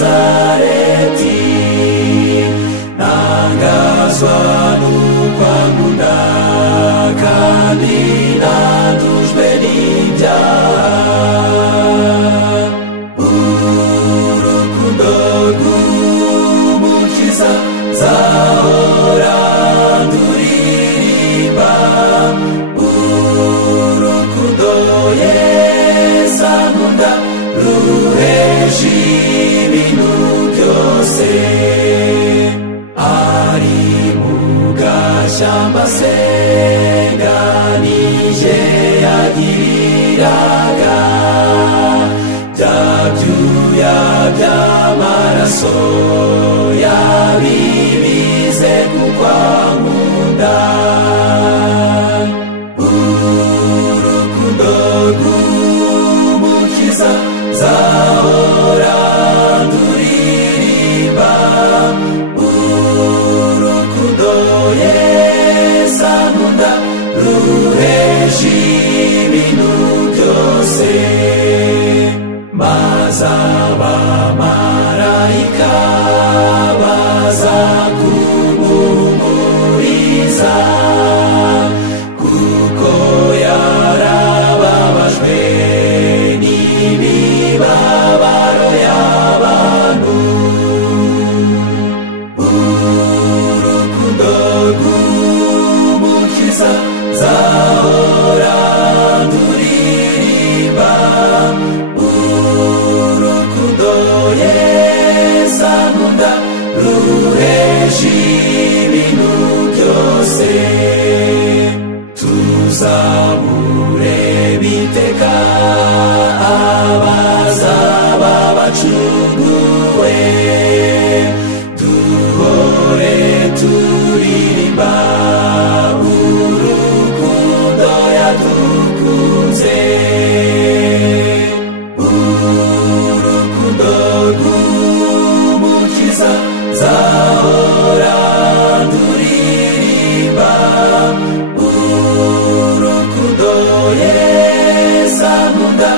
Nazareti, nangazwa n'ukwangunda kandi nandujwe n'ibyaha. Urukundo rw'Umukiza nzahora nduririmba, urukundo Yesu ankunda ruheje ibintu byose. Ari mu gashyamba asenganije yagiriraga, bya byuya by'amaraso yabibize kuko ankunda. Urukundo rw'Umukiza nzahora nduririmba, urukundo Yesu ankunda ruheje ibintu byose. Maze abamarayika baza kumuhumuriza, kuko yarababajwe n'imibabaro y'abantu. Urukundo rw'Umukiza nzahora nduririmba, urukundo Yesu ankunda ruheje ibintu byose. Tuzamureba iteka abazaba bacunguwe, duhore turirimba urukundo yadukunze. Urukundo rw'Umukiza nzahora nduririmba, urukundo Yesu ankunda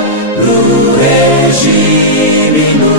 ruheje ibintu